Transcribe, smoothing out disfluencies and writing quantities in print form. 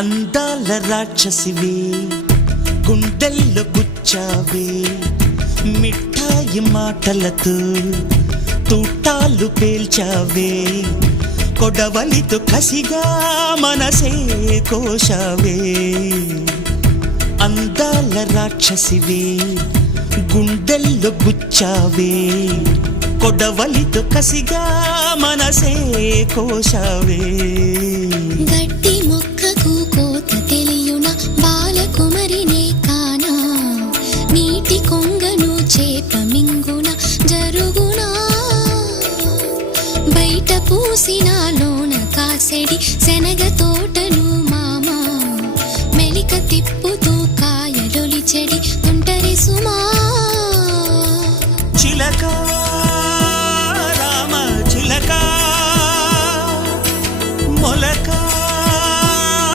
అందాల రాక్షసివే గుండెల్లో గుచ్చావే మిఠాయి మాటలతో తూటాలు పేల్చావే కొడవలితో కసిగా మనసే కోశావే అందాల రాక్షసివే గుండెల్లో గుచ్చావే కొడవలితో కసిగా మనసే కోశావే